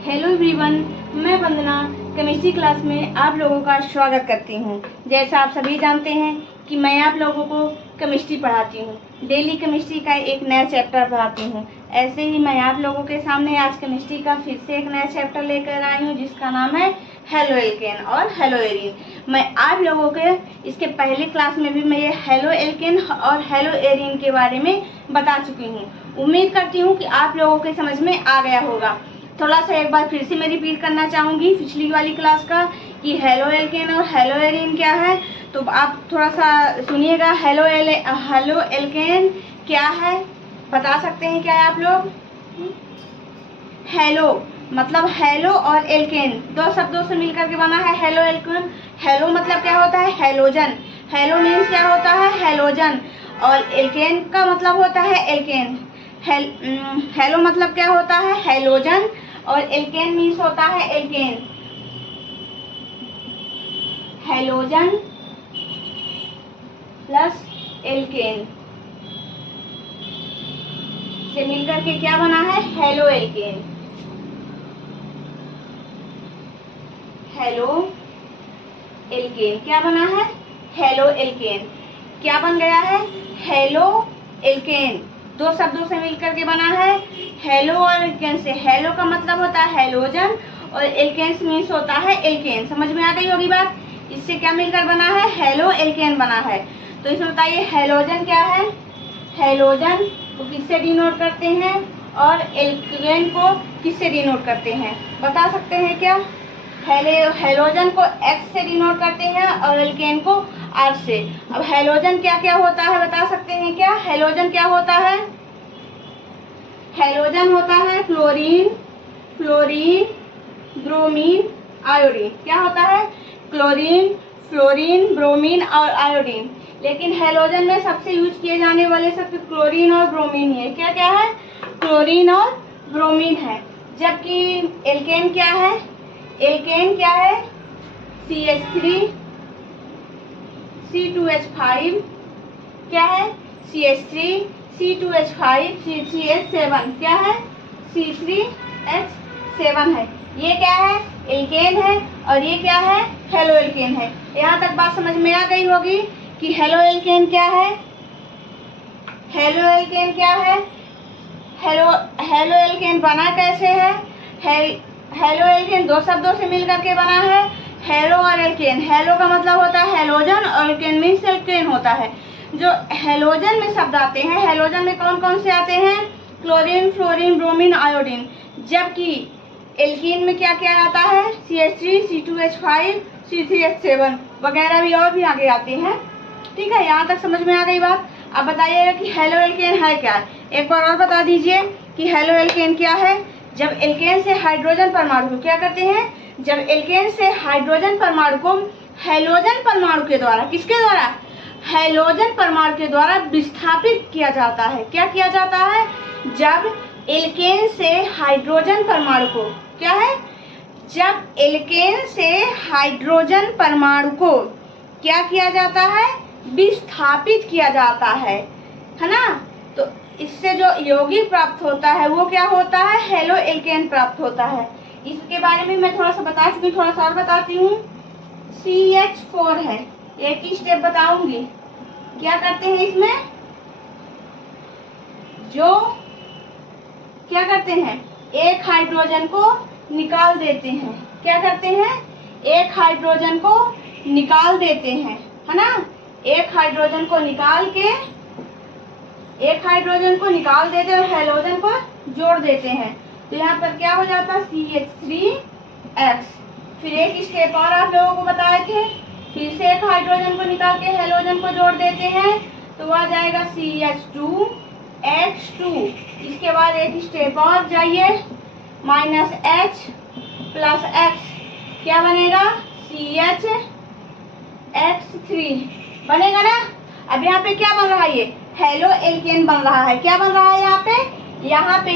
Hello everyone, मैं वंदना chemistry class में आप लोगों का स्वागत करती हूं। जैसा आप सभी जानते हैं कि मैं आप लोगों को केमिस्ट्री पढ़ाती हूं। डेली केमिस्ट्री का एक नया चैप्टर पढ़ाती हूं। ऐसे ही मैं आप लोगों के सामने आज केमिस्ट्री का फिर से एक नया चैप्टर लेकर आई हूं, जिसका नाम है हेलो एल्केन और हेलो एरीन। मैं आप लोगों के इसके पहले क्लास में भी मैं ये हेलो एल्केन और हेलो एरीन के बारे में बता चुकी हूँ। उम्मीद करती हूँ कि आप लोगों के समझ में आ गया होगा। थोड़ा सा एक बार फिर से मैं रिपीट करना चाहूँगी पिछली वाली क्लास का कि हेलो एल्केन और हेलो एरीन क्या है। तो आप थोड़ा सा सुनिएगा। हेलो एल्केन क्या है, बता सकते हैं क्या है आप लोग? हेलो मतलब हेलो और एल्केन दो शब्दों से मिलकर के बना है हेलो एल्केन। हेलो मतलब क्या होता है? हेलोजन। हेलो मीन्स क्या होता है? हेलोजन। और एल्केन का मतलब होता है एल्केन। हेलो मतलब क्या होता है? हेलोजन। और एल्केन मीन्स होता है एल्केन। हेलोजन प्लस एल्केन से मिलकर के क्या बना है? Halo alkane. हेलो एल्केन क्या बना है? Halo alkane. क्या बन गया है? Halo alkane. दो शब्दों से मिलकर के बना है हेलो और एल्केन से। हेलो का मतलब होता है हेलोजन और एल्केन मीन्स होता है एल्केन। समझ में आ गई होगी बात? इससे क्या मिलकर बना है? हेलो एल्केन बना है। तो इसमें बताइए हेलोजन क्या है? हेलोजन को किससे डिनोट करते हैं और एल्केन को किससे डिनोट करते हैं, बता सकते हैं क्या? हेलोजन को X से डिनोट करते हैं और एल्केन को R से। अब हेलोजन क्या क्या होता है बता सकते हैं क्या? हेलोजन क्या होता है? हेलोजन होता है क्लोरीन, ब्रोमीन, आयोडीन। क्या होता है? क्लोरीन, फ्लोरीन, ब्रोमीन और आयोडीन। लेकिन हेलोजन में सबसे यूज किए जाने वाले शब्द क्लोरीन और ब्रोमीन है। क्या क्या है? क्लोरीन और ब्रोमीन है। जबकि एल्केन क्या है? एल्केन क्या है? CH3 C2H5 क्या है? CH3 C2H5 CH7 क्या है? C3H7 है। ये क्या है? एल्केन है और ये क्या है? हेलो एल्केन है। यहाँ तक बात समझ में आ गई होगी कि हेलो एल्केन क्या है। हेलो एल्केन क्या है? हेलो एल्केन बना कैसे है? हेलो एल्केन दो शब्दों से मिलकर के बना है हेलो और एल्केन। हेलो का मतलब होता है हेलोजन और एल्केन मीन्स एल्केन होता है। जो हेलोजन में शब्द आते हैं, हेलोजन में कौन कौन से आते हैं? Chlorine, fluorine, bromine, iodine. जबकि एल्कीन में क्या क्या आता है? CH3 C2H5 C3H7 वगैरह भी और भी आगे आते हैं। ठीक है, यहाँ तक समझ में आ गई बात। अब बताइएगा कि हेलो एल्केन है क्या? एक बार और बता दीजिए कि हेलो एल्केन क्या है। जब एल्केन से हाइड्रोजन परमाणु को क्या करते हैं? जब एल्केन से हाइड्रोजन परमाणु को हेलोजन परमाणु के द्वारा, किसके द्वारा? हेलोजन परमाणु के द्वारा विस्थापित किया जाता है। क्या किया जाता है? जब एल्केन से हाइड्रोजन परमाणु को क्या है? जब एल्केन से हाइड्रोजन परमाणु को क्या किया जाता है? विस्थापित किया जाता है ना। तो इससे जो यौगिक प्राप्त होता है वो क्या होता है? हेलो एल्केन प्राप्त होता है। इसके बारे में मैं थोड़ा सा बता चुकी, थोड़ा सा और बताती हूँ। CH4 है, एक ही स्टेप बताऊंगी। क्या करते हैं इसमें? जो क्या करते हैं? एक हाइड्रोजन को निकाल देते हैं। क्या करते हैं? एक हाइड्रोजन को निकाल देते हैं, है ना। एक हाइड्रोजन को निकाल देते हैं और हेलोजन को जोड़ देते हैं। तो यहाँ पर क्या हो जाता है? CH3X। फिर एक स्टेप और आप लोगों को बताए थे, फिर से एक हाइड्रोजन को निकाल के हेलोजन को जोड़ देते हैं तो आ जाएगा CH2H2। इसके बाद एक स्टेप और जाइए, -H + X क्या बनेगा? CHX3 बनेगा ना। अब यहाँ पे क्या बन रहा है? ये हेलो एल्केन बन रहा है। क्या बन रहा है यहाँ पे? यहाँ पे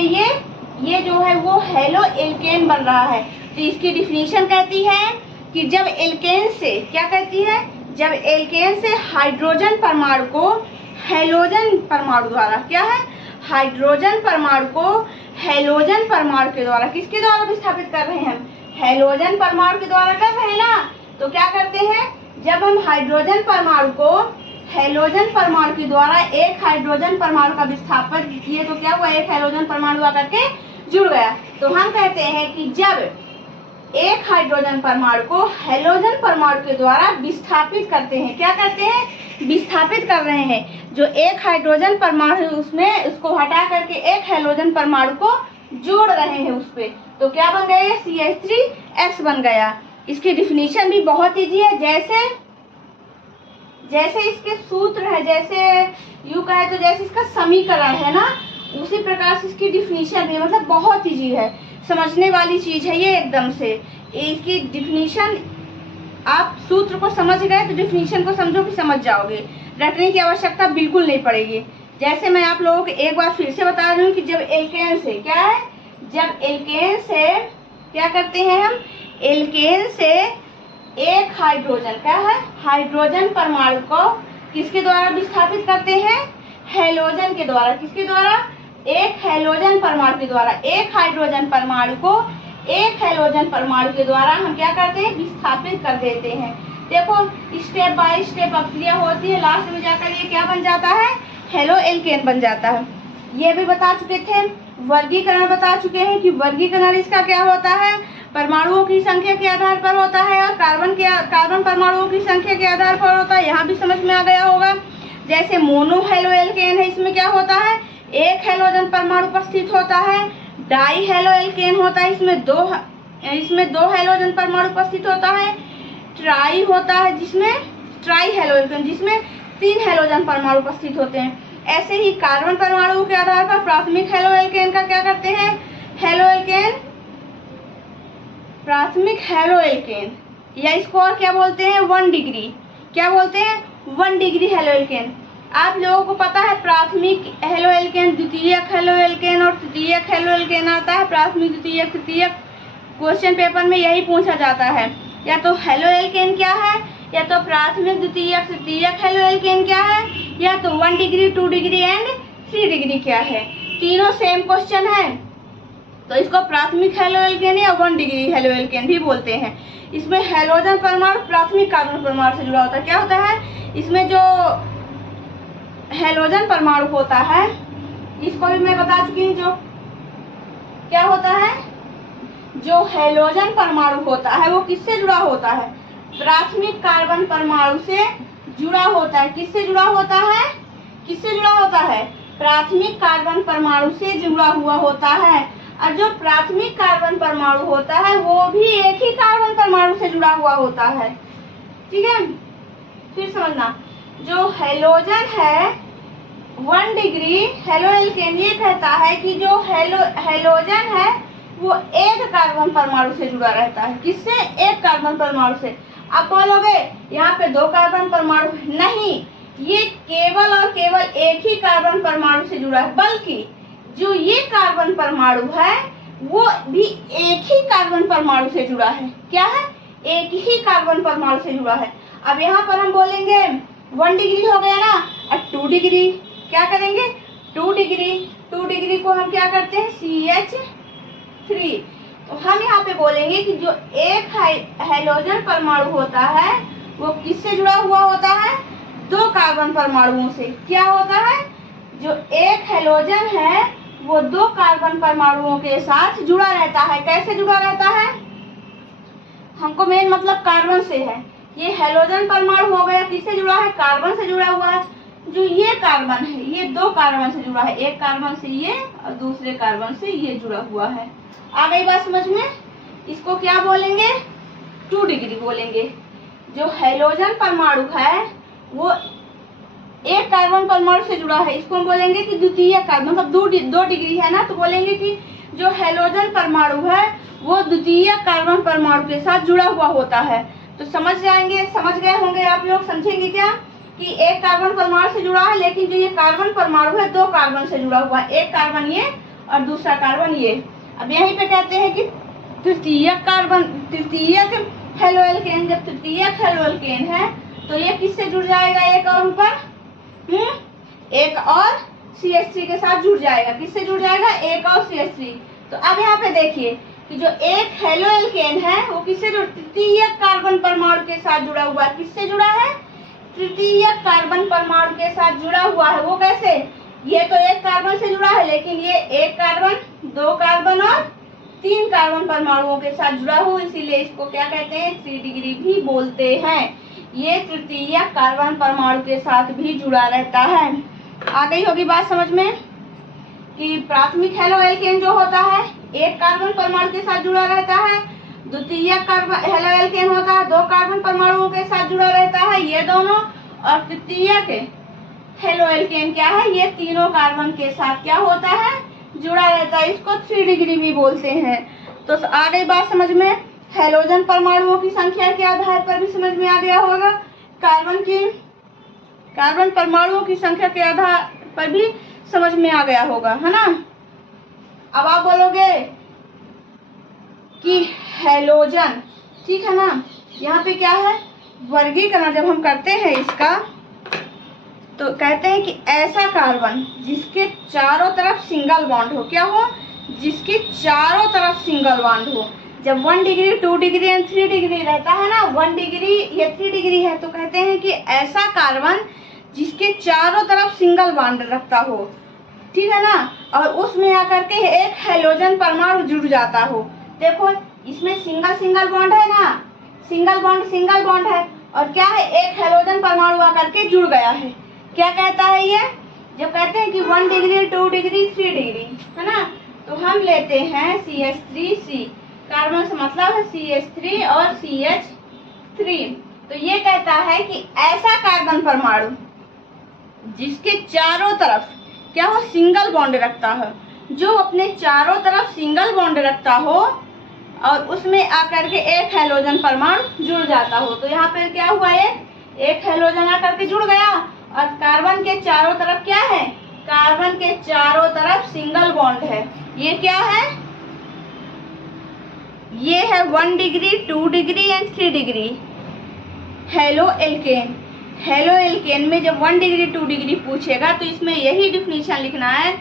ये जो है वो हेलो एल्केन बन रहा है। तो इसकी डिफिनीशन कहती है कि जब एल्केन से क्या कहती है? जब एल्केन से हाइड्रोजन परमाणु को हेलोजन परमाणु द्वारा क्या है? हाइड्रोजन परमाणु को हैलोजन परमाणु के द्वारा, किसके द्वारा विस्थापित कर रहे हैं हम, हैलोजन परमाणु के द्वारा कर रहे हैं ना। तो क्या करते हैं, जब हम हाइड्रोजन परमाणु को हैलोजन परमाणु के द्वारा एक हाइड्रोजन परमाणु का विस्थापन किए तो क्या हुआ, एक हैलोजन परमाणु आकर के जुड़ गया। तो हम कहते हैं कि जब एक हाइड्रोजन परमाणु को हैलोजन परमाणु के द्वारा विस्थापित करते हैं, क्या करते हैं, विस्थापित कर रहे हैं, जो एक हाइड्रोजन परमाणु उसमें उसको हटा करके एक हैलोजन परमाणु को जोड़ रहे हैं उस पे, तो क्या बन गया, CH3X बन गया। इसकी डिफिनीशन भी बहुत ईजी है, जैसे इसके सूत्र है, जैसे यूं कहे तो जैसे इसका समीकरण है ना, उसी प्रकार से इसकी डिफिनीशन भी, मतलब बहुत ईजी है, समझने वाली चीज है ये एकदम से। इसकी डिफिनीशन आप सूत्र को समझ गए तो डिफिनीशन को समझो कि समझ जाओगे, रटने की आवश्यकता बिल्कुल नहीं पड़ेगी। जैसे मैं आप लोगों को एक बार फिर से बता रही हूँ कि जब एल्केन से क्या है, जब एल्केन से क्या करते हैं हम, एल्केन से एक हाइड्रोजन, क्या है, हाइड्रोजन परमाणु को किसके द्वारा विस्थापित करते हैं, हैलोजन के द्वारा, किसके द्वारा, एक हैलोजन परमाणु के द्वारा, एक हाइड्रोजन परमाणु को एक हैलोजन परमाणु के द्वारा हम क्या करते हैं, विस्थापित कर देते हैं। देखो स्टेप बाय स्टेप प्रक्रिया होती है, लास्ट में जाकर ये क्या बन जाता है, हेलो एल्केन बन जाता है। ये भी बता चुके थे, वर्गीकरण बता चुके हैं कि वर्गीकरण इसका क्या होता है, परमाणुओं की संख्या के आधार पर होता है और कार्बन परमाणुओं की संख्या के आधार पर होता है। यहाँ भी समझ में आ गया होगा। जैसे मोनो हेलो एल्केन है, इसमें क्या होता है, एक हैलोजन परमाणु उपस्थित होता है। डाई हेलो एल्केन होता है, इसमें दो हैलोजन परमाणु उपस्थित होता है। ट्राई होता है जिसमें ट्राई हेलो एल्केन, जिसमें 3 हैलोजन परमाणु उपस्थित होते हैं। ऐसे ही कार्बन परमाणुओं के आधार पर प्राथमिक हेलो एल्केन का क्या करते हैं, हेलो एल्केन, प्राथमिक हेलो एल्केन, या इसको और क्या बोलते हैं, 1 डिग्री, क्या बोलते हैं, 1 डिग्री हेलो एल्केन। आप लोगों को पता है प्राथमिक हेलो एल्केन, द्वितीयक हेलो एल्केन और तृतीयक हेलो एल्केन आता है। प्राथमिक, द्वितीयक, तृतीयक क्वेश्चन पेपर में यही पूछा जाता है। या तो हेलो एल्केन क्या है, या तो प्राथमिक, द्वितीयक, तृतीयक हेलो एल्केन क्या है, या तो 1 डिग्री, 2 डिग्री एंड 3 डिग्री क्या है। तीनों सेम क्वेश्चन है, तो इसको प्राथमिक हेलो एल्केन या 1 डिग्री हेलो एल्केन भी बोलते हैं। इसमें हैलोजन परमाणु प्राथमिक कार्बन परमाणु से जुड़ा होता है। क्या होता है, इसमें जो हैलोजन परमाणु होता है, इसको भी मैं बता चुकी हूँ, जो क्या होता है, जो हैलोजन परमाणु होता है वो किससे जुड़ा होता है, प्राथमिक कार्बन परमाणु से जुड़ा होता है। किससे जुड़ा होता है, किससे जुड़ा होता है, प्राथमिक कार्बन परमाणु से जुड़ा हुआ होता है। और जो प्राथमिक कार्बन परमाणु होता है वो भी एक ही कार्बन परमाणु से जुड़ा हुआ होता है। ठीक है, फिर समझना, जो हैलोजन है 1 डिग्री हेलो एल्केन ये कहता है कि जो हैलोजन है वो एक कार्बन परमाणु से जुड़ा रहता है। किससे, एक कार्बन परमाणु से। आप बोलोगे यहाँ पे 2 कार्बन परमाणु, नहीं, ये केवल और केवल एक ही कार्बन परमाणु से जुड़ा है, बल्कि जो ये कार्बन परमाणु है वो भी एक ही कार्बन परमाणु से जुड़ा है। क्या है, एक ही कार्बन परमाणु से जुड़ा है। अब यहाँ पर हम बोलेंगे 1 डिग्री हो गया ना, और 2 डिग्री क्या करेंगे, 2 डिग्री को हम क्या करते हैं, CH3। तो हम यहाँ पे बोलेंगे कि जो एक हैलोजन परमाणु होता है वो किससे जुड़ा हुआ होता है, 2 कार्बन परमाणुओं से। क्या होता है, जो एक हैलोजन है वो 2 कार्बन परमाणुओं के साथ जुड़ा रहता है। कैसे जुड़ा रहता है, हमको मेन मतलब कार्बन से है। ये हैलोजन परमाणु हो गया, किससे जुड़ा है, कार्बन से जुड़ा हुआ है। जो ये कार्बन है ये 2 कार्बन से जुड़ा है, एक कार्बन से ये और दूसरे कार्बन से ये जुड़ा हुआ है। आ गई बात समझ में। इसको क्या बोलेंगे, 2 डिग्री बोलेंगे। जो हैलोजन परमाणु है वो एक कार्बन परमाणु से जुड़ा है, इसको हम बोलेंगे कि द्वितीय कार्बन, मतलब 2 डिग्री है ना, तो बोलेंगे कि जो हैलोजन परमाणु है वो द्वितीय कार्बन परमाणु के साथ जुड़ा हुआ होता है। तो समझ गए होंगे आप लोग। समझेंगे क्या कि एक कार्बन परमाणु से जुड़ा है, लेकिन जो ये कार्बन परमाणु है 2 कार्बन से जुड़ा हुआ है, एक कार्बन ये और दूसरा कार्बन ये। अब यहीं पे कहते हैं कि तृतीयक हेलो एल्केन, जब तृतीयक हेलो एल्केन है तो ये किससे जुड़ जाएगा, एक और ऊपर, एक और CH3 के साथ जुड़ जाएगा। किससे जुड़ जाएगा? एक और CH3। तो अब यहाँ पे देखिए कि जो एक हेलो एल्केन है वो किससे जुड़ा? तृतीयक कार्बन परमाणु के साथ जुड़ा हुआ है। किससे जुड़ा है? तृतीयक कार्बन परमाणु के साथ जुड़ा हुआ है। वो कैसे? ये तो एक कार्बन से जुड़ा है, लेकिन ये एक कार्बन, दो कार्बन और तीन कार्बन परमाणुओं के साथ जुड़ा हुआ, इसीलिए इसको क्या कहते हैं? 3 डिग्री भी बोलते हैं। ये तृतीयक कार्बन परमाणु के साथ भी जुड़ा रहता है। आ गई होगी बात समझ में कि प्राथमिक हेलो एल्केन जो होता है एक कार्बन परमाणु के साथ जुड़ा रहता है, द्वितीयक कार्बन हेलो एल्केन होता है दो कार्बन परमाणुओं के साथ जुड़ा रहता है, ये दोनों, और तृतीयक हेलो एल्केन क्या है? ये तीनों कार्बन के साथ क्या होता है? जुड़ा रहता है। इसको 3 डिग्री भी बोलते हैं। तो आ गई बात समझ में। हेलोजन परमाणुओं की संख्या के आधार पर भी समझ में आ गया होगा। कार्बन परमाणुओं की संख्या के आधार पर भी समझ में आ गया होगा, है ना। अब आप बोलोगे कि हेलोजन, ठीक है ना, यहाँ पे क्या है? वर्गीकरण जब हम करते हैं इसका तो कहते हैं कि ऐसा कार्बन जिसके चारों तरफ सिंगल बॉन्ड हो। क्या हो? जिसके चारों तरफ सिंगल बॉन्ड हो। जब 1 डिग्री 2 डिग्री एंड 3 डिग्री रहता है ना, 1 डिग्री या 3 डिग्री है तो कहते हैं कि ऐसा कार्बन जिसके चारों तरफ सिंगल बॉन्ड रखता हो, ठीक है ना, और उसमें आकर के एक हेलोजन परमाणु जुड़ जाता हो। देखो इसमें सिंगल बॉन्ड है ना, सिंगल बॉन्ड है, और क्या है? एक हेलोजन परमाणु आकर के जुड़ गया है। क्या कहता है ये? जब कहते हैं कि 1 डिग्री 2 डिग्री 3 डिग्री, है ना, तो हम लेते हैं CH3C, कार्बन से मतलब है CH3 और CH3। तो ये कहता है कि ऐसा कार्बन परमाणु जिसके चारों तरफ क्या हो? सिंगल बॉन्ड रखता है, जो अपने चारों तरफ सिंगल बॉन्ड रखता हो और उसमें आकर के एक हेलोजन परमाणु जुड़ जाता हो। तो यहाँ पे क्या हुआ? एक हेलोजन आकर के जुड़ गया और कार्बन के चारों तरफ क्या है? कार्बन के चारों तरफ सिंगल बॉन्ड है। ये क्या है? ये है 1 degree 2 degree and 3 degree halo alkane. Halo alkane में जब 1 डिग्री 2 डिग्री पूछेगा तो इसमें यही डिफिनीशन लिखना है,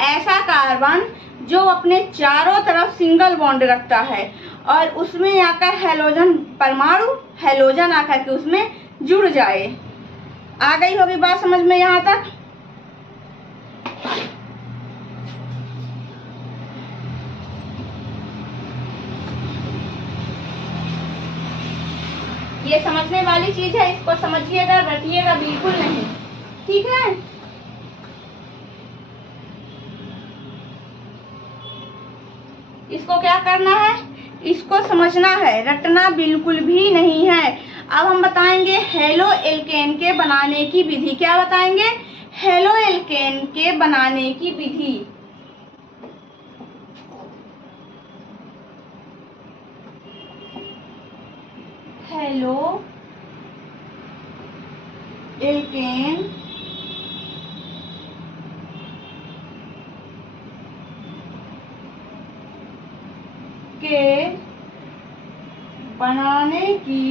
ऐसा कार्बन जो अपने चारों तरफ सिंगल बॉन्ड रखता है और उसमें आकर हेलोजन परमाणु, हेलोजन आकर के उसमें जुड़ जाए। आ गई होगी बात समझ में यहाँ तक। ये समझने वाली चीज है, इसको समझिएगा, रटिएगा बिल्कुल नहीं, ठीक है। इसको क्या करना है? इसको समझना है, रटना बिल्कुल भी नहीं है। अब हम बताएंगे हेलो एल्केन के बनाने की विधि। क्या बताएंगे? हेलो एल्केन के बनाने की विधि। हेलो एल्केन के बनाने की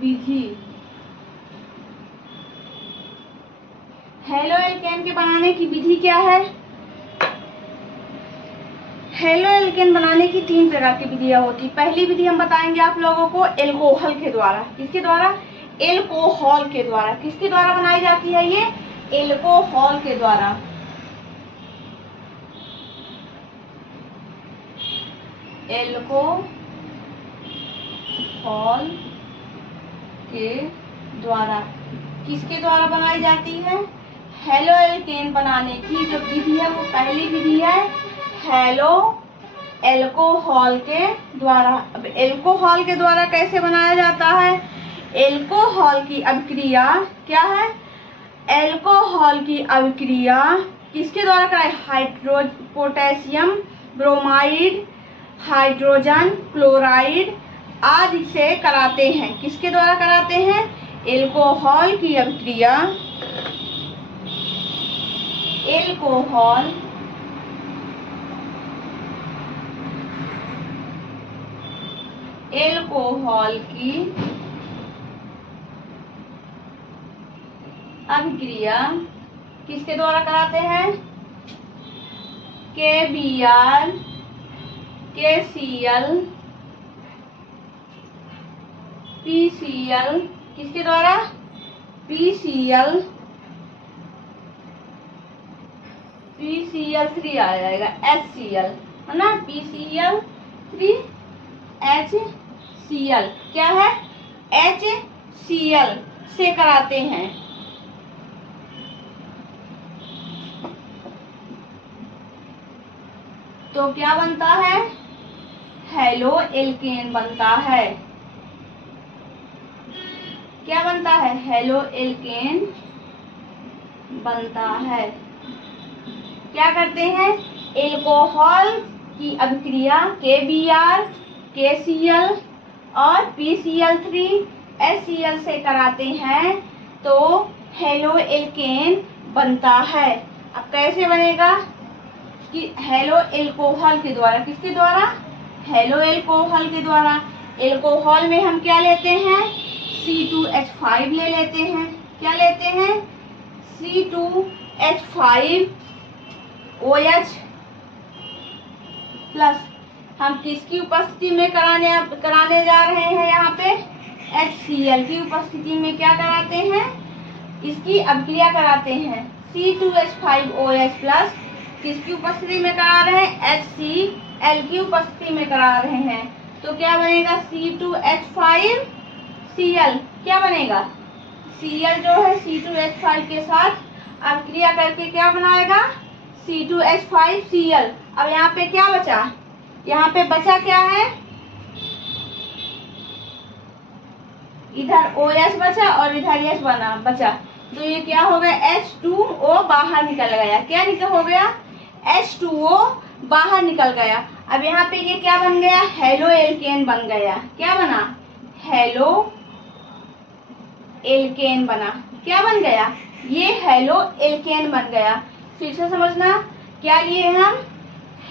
विधि। हेलो एल्केन के बनाने की विधि क्या है? हेलो एल्केन बनाने की 3 प्रकार की विधियां होती। पहली विधि हम बताएंगे आप लोगों को एल्कोहल के द्वारा। किसके द्वारा? एल्कोहल के द्वारा। किसके द्वारा बनाई जाती है ये? एल्कोहल के द्वारा। एल्कोहल के द्वारा। किसके द्वारा बनाई जाती है? हेलो एल्केन बनाने की जो विधि है वो पहली विधि है हेलो एल्कोहल के द्वारा। अब एल्कोहल के द्वारा कैसे बनाया जाता है? एल्कोहल की अभिक्रिया क्या है? एल्कोहल की अभिक्रिया किसके द्वारा कराए? पोटेशियम ब्रोमाइड, हाइड्रोजन क्लोराइड आदि से कराते हैं। किसके द्वारा कराते हैं? एल्कोहल की अभिक्रिया एल्कोहल की अभिक्रिया किसके द्वारा कराते हैं? KBr, KCl, PCl, किसके द्वारा? PCl, PCl3 आ जाएगा, HCl है ना, PCl3 HCl क्या है? HCl से कराते हैं। तो क्या बनता है? हेलो एल्केन बनता है। क्या बनता है? हेलो एल्केन बनता है। क्या करते हैं? एल्कोहल की अभिक्रिया KBr, KCl और PCl3 HCl से कराते हैं तो हेलो एल्केन बनता है। अब कैसे बनेगा? कि हेलो एल्कोहल के द्वारा, किसके द्वारा? हेलो एल्कोहल के द्वारा। एल्कोहल में हम क्या लेते हैं? C2H5 ले लेते हैं। क्या लेते हैं? C2H5OH plus. हम किसकी उपस्थिति में कराने जा रहे हैं? यहाँ पे HCl की उपस्थिति में क्या कराते हैं? इसकी अभिक्रिया कराते हैं। C2H5OH प्लस किसकी उपस्थिति में करा रहे हैं? HCl की उपस्थिति में करा रहे हैं। तो क्या बनेगा? C2H5Cl क्या बनेगा? Cl जो है C2H5 के साथ अभिक्रिया करके क्या बनाएगा? C2H5Cl। अब यहाँ पे क्या बचा? यहाँ पे बचा क्या है? इधर OH बचा और इधर H बचा। तो ये क्या हो गया? H2O बाहर निकल गया। क्या निकल हो गया? H2O बाहर निकल गया। अब यहाँ पे ये क्या बन गया? हेलो एल्केन बन गया। क्या बना? हेलो एल्केन बना। क्या बन गया? ये हेलो एल्केन बन गया। फिर से समझना, क्या लिए हम?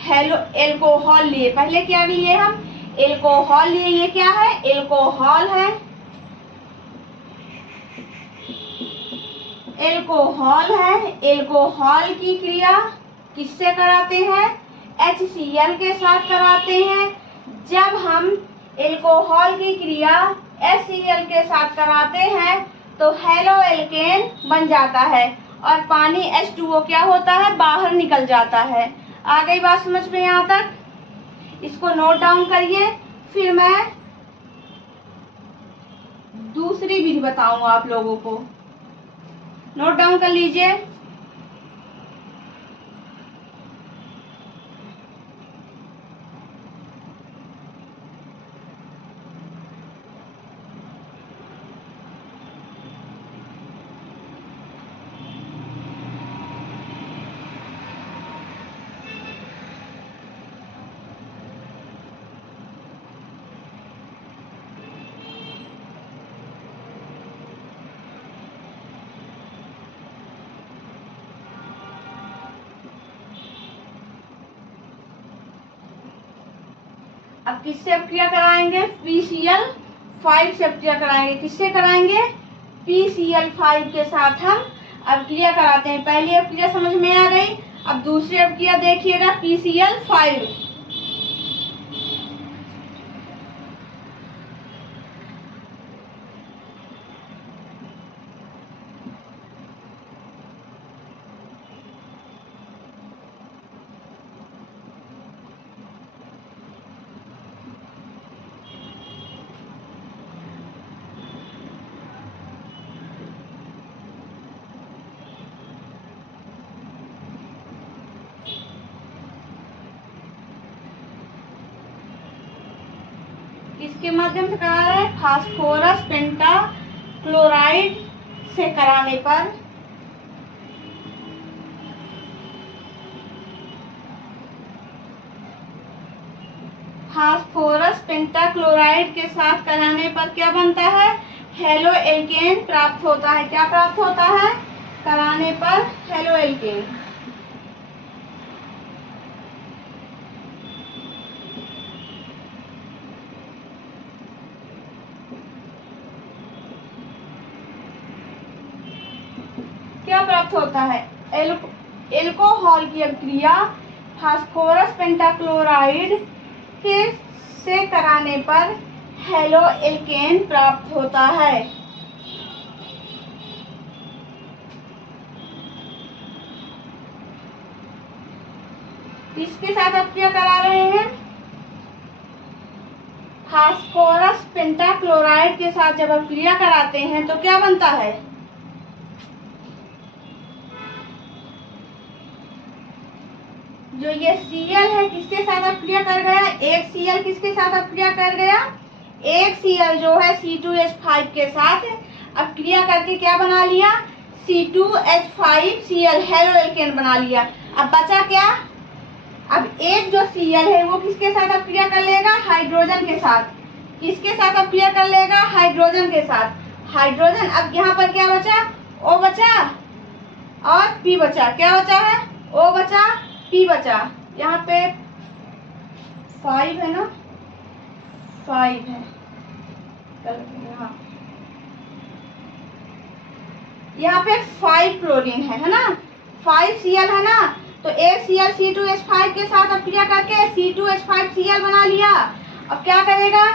हेलो एल्कोहल लिए। पहले क्या लिए हम? एल्कोहल लिए। ये क्या है? एल्कोहल है। एल्कोहल है। एल्कोहल की क्रिया किससे कराते हैं? HCl के साथ कराते हैं। जब हम एल्कोहल की क्रिया HCl के साथ कराते हैं तो हेलो एल्केन बन जाता है और पानी H2O क्या होता है? बाहर निकल जाता है। आ गई बात समझ में यहाँ तक? इसको नोट डाउन करिए, फिर मैं दूसरी विधि बताऊंगा आप लोगों को। नोट डाउन कर लीजिए। अब किससे अभिक्रिया कराएंगे? PCl5 से अभिक्रिया कराएंगे। किससे कराएंगे? PCl5 के साथ हम अभिक्रिया कराते हैं। पहली अभिक्रिया समझ में आ गई। अब दूसरी अभिक्रिया देखिएगा, PCl5। किसके माध्यम से करा रहे हैं? फास्फोरस पेंटाक्लोराइड से कराने पर फास्फोरस पेंटाक्लोराइड के साथ कराने पर क्या बनता है? हेलो एल्केन प्राप्त होता है। क्या प्राप्त होता है? कराने पर हेलो एल्केन। प्राप्त होता है। एल्कोहल की अभिक्रिया फास्फोरस पेंटाक्लोराइड के से कराने पर हेलोएल्केन प्राप्त होता है। किसके साथ अभिक्रिया करा रहे हैं? फास्फोरस पेंटाक्लोराइड के साथ जब अभिक्रिया कराते हैं तो क्या बनता है? जो ये Cl है किसके साथ अभिक्रिया कर गया? एक Cl किसके साथ अभिक्रिया कर गया? एक Cl जो है C2H5 के साथ अभिक्रिया करके क्या बना लिया? C2H5Cl हेलोएल्केन बना लिया। अब बचा क्या? अब एक जो Cl है वो किसके साथ अभिक्रिया कर लेगा? हाइड्रोजन के साथ। किसके साथ अभिक्रिया कर लेगा? हाइड्रोजन के साथ। हाइड्रोजन, अब यहाँ पर क्या बचा? O बचा और P बचा। क्या बचा है? O बचा, P बचा। यहाँ पे 5 है ना, 5 है, यहाँ पे 5 क्लोरीन है ना, 5 Cl है ना, तो एक Cl C2H5 के साथ अभिक्रिया करके C2H5Cl बना लिया। अब क्या करेगा?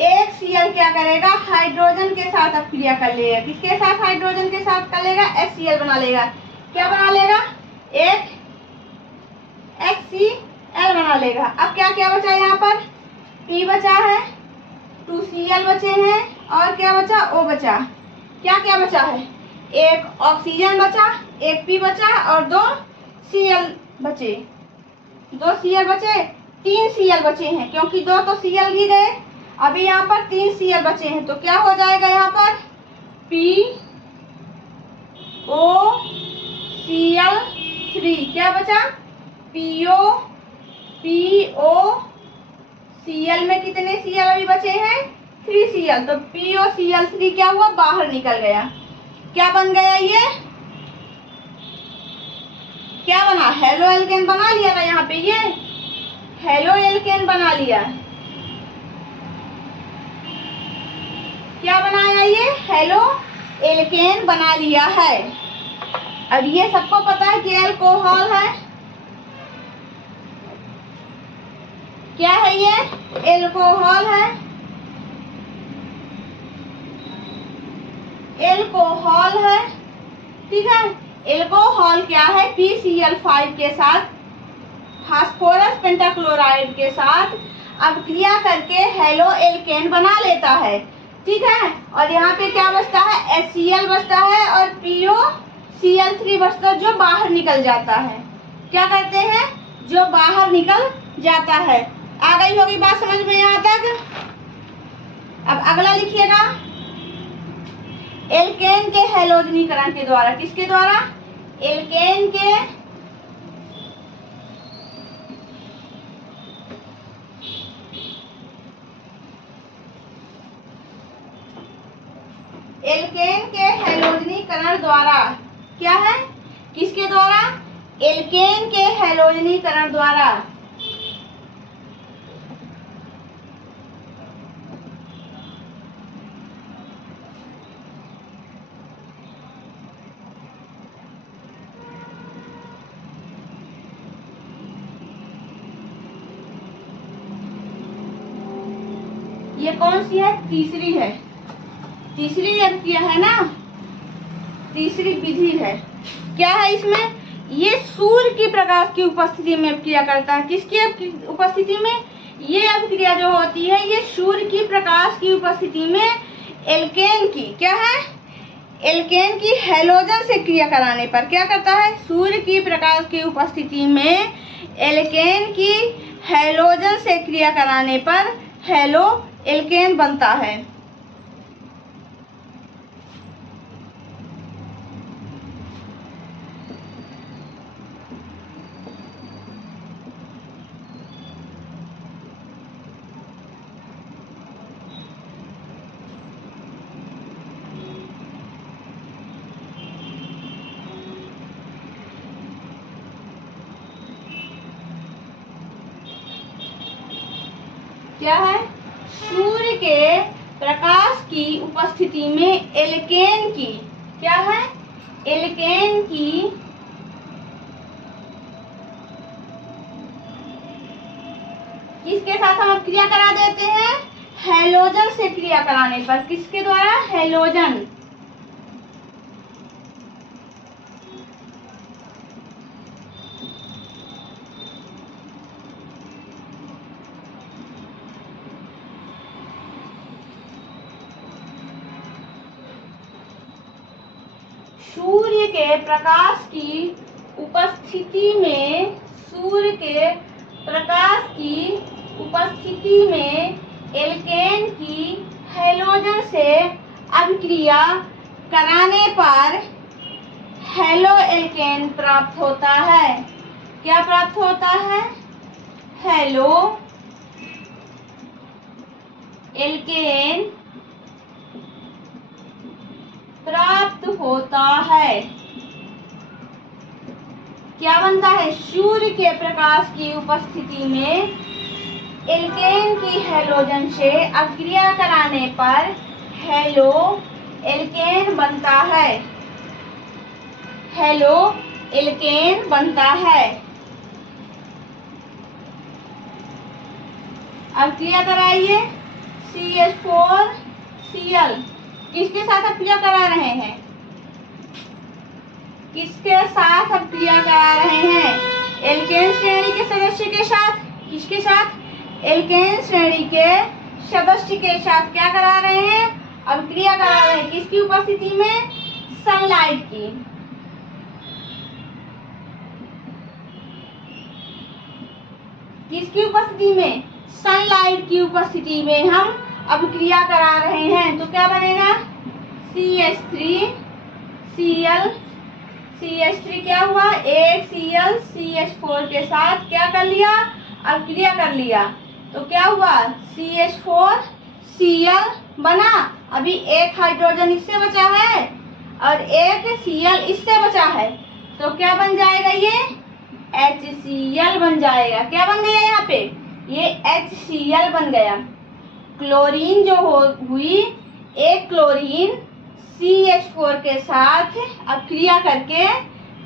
एक Cl क्या करेगा? हाइड्रोजन के साथ अभिक्रिया कर लेगा। किसके साथ हाइड्रोजन के साथ कर लेगा? HCl बना लेगा। क्या बना लेगा? एक HCl बना लेगा। अब क्या क्या बचा यहाँ पर? P बचा है, 2 Cl बचे हैं और क्या बचा? O बचा। क्या क्या बचा है? एक ऑक्सीजन बचा, एक P बचा और 2 Cl बचे। 2 Cl बचे, 3 Cl बचे हैं क्योंकि 2 तो Cl ही गए। अभी यहाँ पर 3 Cl बचे हैं तो क्या हो जाएगा यहाँ पर? POCl3। क्या बचा? POCl में कितने Cl अभी बचे हैं? 3 Cl। तो POCl3 क्या हुआ? बाहर निकल गया। क्या बन गया ये? क्या बना? हेलोएल्केन बना लिया ना यहाँ पे, ये हेलोएल्केन बना लिया। क्या बनाया? ये हेलोएल्केन बना लिया है। अब ये सबको पता है कि अल्कोहल है। क्या है ये? एल्कोहल है। एल्कोहल है, ठीक है। एल्कोहल क्या है? PCl5 के साथ फास्फोरस पेंटाक्लोराइड के साथ अभिक्रिया करके हेलोएल्केन बना लेता है, ठीक है। और यहाँ पे क्या बचता है? HCl बचता है और POCl3 बचता है, जो बाहर निकल जाता है। क्या करते हैं? जो बाहर निकल जाता है। आ गई होगी बात समझ में यहाँ तक? अब अगला लिखिएगा। एल्केन के हैलोजनीकरण के द्वारा, किसके द्वारा? एल्केन के हैलोजनीकरण द्वारा। क्या है? किसके द्वारा? एल्केन के हैलोजनीकरण द्वारा। ये कौन सी है? तीसरी है। तीसरी अभिक्रिया है ना, तीसरी विधि है। क्या है इसमें? ये सूर्य की प्रकाश की उपस्थिति में अभिक्रिया करता है। किसकी उपस्थिति में? ये अभिक्रिया जो होती है ये सूर्य की प्रकाश की उपस्थिति में एल्केन की, क्या है? एल्केन की हैलोजन से क्रिया कराने पर क्या करता है? सूर्य की प्रकाश की उपस्थिति में एल्केन की हैलोजन से क्रिया कराने पर हेलोएल्केन बनता है। क्या है? सूर्य के प्रकाश की उपस्थिति में एल्केन की, क्या है? एल्केन की किसके साथ हम क्रिया करा देते हैं? हैलोजन से क्रिया कराने पर। किसके द्वारा? हैलोजन। सूर्य के प्रकाश की उपस्थिति में, सूर्य के प्रकाश की उपस्थिति में एल्केन की हैलोजन से अभिक्रिया कराने पर हैलो एल्केन प्राप्त होता है। क्या प्राप्त होता है? हैलो एल्केन प्राप्त होता है। क्या बनता है? सूर्य के प्रकाश की उपस्थिति में एल्केन की हैलोजन से अभिक्रिया कराने पर हैलो एल्केन बनता है। हैलो एल्केन बनता है। अब क्रिया कराइए। CH4Cl किसके साथ अब क्रिया करा रहे हैं? किसके साथ अब क्रिया करा रहे हैं? एल्केन श्रेणी के सदस्य के साथ। किसके साथ? एल्केन श्रेणी के सदस्य के साथ क्या करा रहे हैं? अब क्रिया करा रहे हैं। किसकी उपस्थिति में? सनलाइट की। किसकी उपस्थिति में? सनलाइट की उपस्थिति में हम अब क्रिया करा रहे हैं। तो क्या बनेगा? CH3Cl, CH3 क्या हुआ? एक Cl CH4 के साथ क्या कर लिया? अब क्रिया कर लिया। तो क्या हुआ? CH4Cl बना। अभी एक हाइड्रोजन इससे बचा है और एक Cl इससे बचा है। तो क्या बन जाएगा? ये HCl बन जाएगा। क्या बन गया यहाँ पे? ये HCl बन गया। क्लोरीन जो हुई, एक क्लोरीन CH4 के साथ अभिक्रिया करके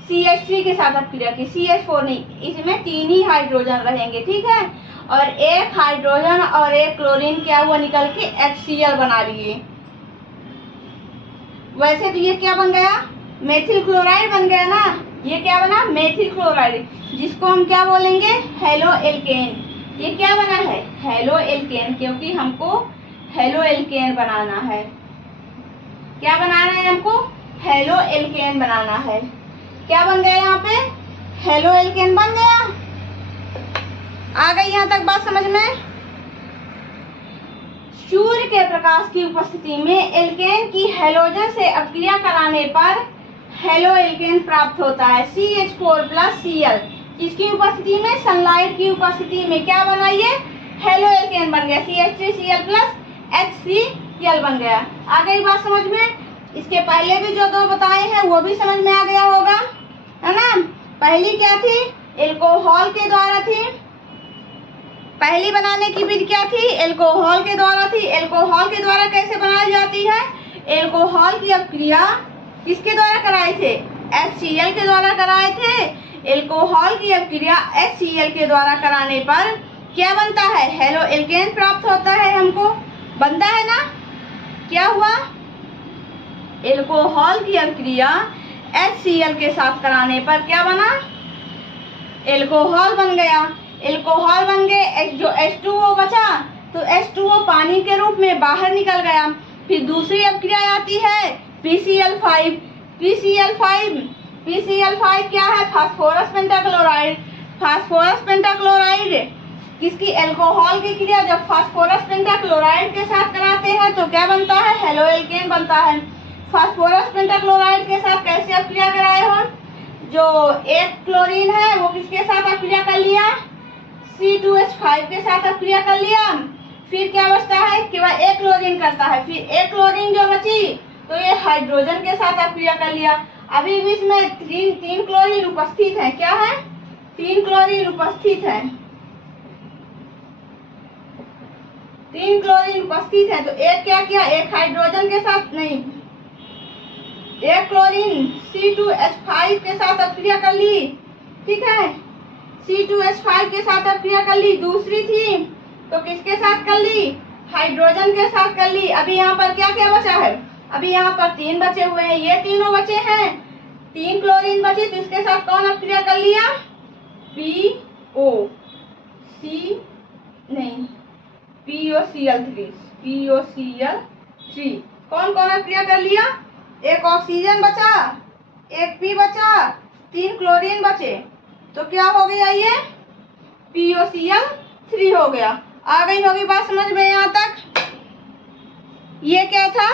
CH3 के साथ अभिक्रिया की। CH4 नहीं, इसमें 3 ही हाइड्रोजन रहेंगे, ठीक है। और एक हाइड्रोजन और एक क्लोरीन क्या हुआ? निकल के HCl बना लिए। वैसे तो ये क्या बन गया? मेथिल क्लोराइड बन गया ना। ये क्या बना? मेथिल क्लोराइड, जिसको हम क्या बोलेंगे? Haloalkane. ये क्या बना है? हैलो एल्केन, क्योंकि हमको हैलो एल्केन बनाना है। क्या बनाना है हमको? हैलो एल्केन बनाना है। क्या बन गया यहाँ पे? हैलो एल्केन बन गया। आ गई यहाँ तक बात समझ में? सूर्य के प्रकाश की उपस्थिति में एल्केन की हैलोजन से अभिक्रिया कराने पर हैलो एल्केन प्राप्त होता है। CH4+Cl किसकी उपस्थिति में? सनलाइट की उपस्थिति में क्या बना? ये हैलो एल्केन बन गया। CH3Cl+HCl बन गया। आ गई बात समझ में? इसके पहले भी जो दो बताए हैं वो भी समझ में आ गया होगा, है ना। पहली क्या थी? एल्कोहल के द्वारा थी। पहली बनाने की विधि क्या थी? एल्कोहल के द्वारा थी। एल्कोहल के द्वारा कैसे बनाई जाती है? एल्कोहल की अभिक्रिया किसके द्वारा कराए थे? HCl के द्वारा कराए थे। एल्कोहल की अभिक्रिया HCl के द्वारा कराने पर क्या बनता है? हैलो एल्केन प्राप्त होता है। हमको बनता है ना। क्या हुआ? एल्कोहल की अभिक्रिया HCl के साथ कराने पर क्या बना? एल्कोहल बन गया। एल्कोहल बन गए, जो H2O बचा तो H2O पानी के रूप में बाहर निकल गया। फिर दूसरी अभिक्रिया आती है PCl5। PCl5 क्या है? Phosphorus pentachloride. फास्फोरस पेंटाक्लोराइड किसकी? एल्कोहल की क्रिया जब फास्फोरस पेंटाक्लोराइड के साथ कराते हैं तो क्या बनता है? हैलो एल्केन बनता है। फास्फोरस पेंटाक्लोराइड के साथ कैसे अभिक्रिया कराए हो? जो एक क्लोरीन है वो किसके साथ अभिक्रिया कर लिया? C2H5 के साथ अभिक्रिया कर लिया। फिर क्या बचता है? केवल एक क्लोरीन करता है। फिर एक क्लोरीन जो बची तो ये हाइड्रोजन के साथ अभिक्रिया कर लिया। अभी भी इसमें तीन क्लोरीन उपस्थित है। क्या है? 3 क्लोरीन उपस्थित है। 3 क्लोरीन उपस्थित है। तो एक क्या किया? एक हाइड्रोजन के साथ नहीं, एक क्लोरीन C2H5 के साथ अपक्रिया कर ली, ठीक है, C2H5 के साथ अपक्रिया कर ली। दूसरी थी तो किसके साथ कर ली, हाइड्रोजन के साथ कर ली। अभी यहाँ पर क्या क्या बचा है, अभी यहाँ पर 3 बचे हुए हैं, ये तीनों बचे हैं, 3 क्लोरीन बचे, तो इसके साथ कौन अपक्रिया कर लिया, POCl3 कौन कौन अपक्रिया कर लिया, एक ऑक्सीजन बचा, एक P बचा, 3 क्लोरीन बचे, तो क्या हो गया, ये POCl3 हो गया। आ गई होगी बात समझ में यहाँ तक। ये क्या था,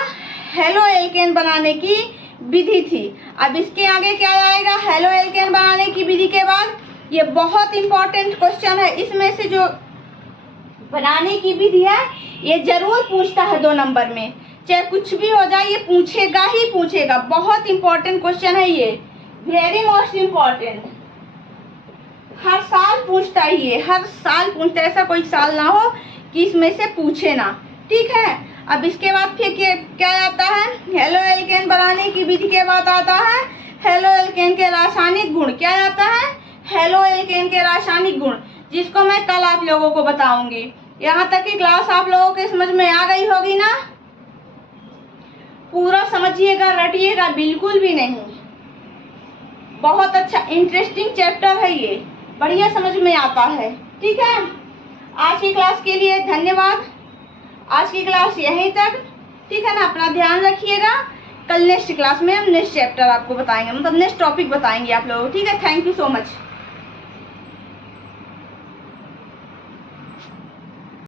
हेलो एल्केन बनाने की विधि थी। अब इसके आगे क्या आएगा, हेलो एल्केन बनाने की विधि के बाद ये बहुत इंपॉर्टेंट क्वेश्चन है। इसमें से जो बनाने की विधि है ये जरूर पूछता है 2 नंबर में, चाहे कुछ भी हो जाए ये पूछेगा ही पूछेगा। बहुत इंपॉर्टेंट क्वेश्चन है ये, वेरी मोस्ट इम्पॉर्टेंट। हर साल पूछता है ये, हर साल पूछता है, ऐसा कोई साल ना हो कि इसमें से पूछे ना, ठीक है। अब इसके बाद फिर क्या आता है, हेलो एल्केन बनाने की विधि के बाद आता है हेलो एल्केन के रासायनिक गुण। क्या आता है, हेलो एल्केन के रासायनिक गुण, जिसको मैं कल आप लोगों को बताऊंगी। यहाँ तक की क्लास आप लोगों के समझ में आ गई होगी ना, पूरा समझिएगा, रटिएगा बिल्कुल भी नहीं। बहुत अच्छा इंटरेस्टिंग चैप्टर है ये, बढ़िया समझ में आता है, ठीक है। आज की क्लास के लिए धन्यवाद। आज की क्लास यहीं तक, ठीक है ना। अपना ध्यान रखिएगा, कल नेक्स्ट क्लास में हम नेक्स्ट चैप्टर आपको बताएंगे, मतलब नेक्स्ट टॉपिक बताएंगे आप लोगों को, ठीक है। Thank you so much.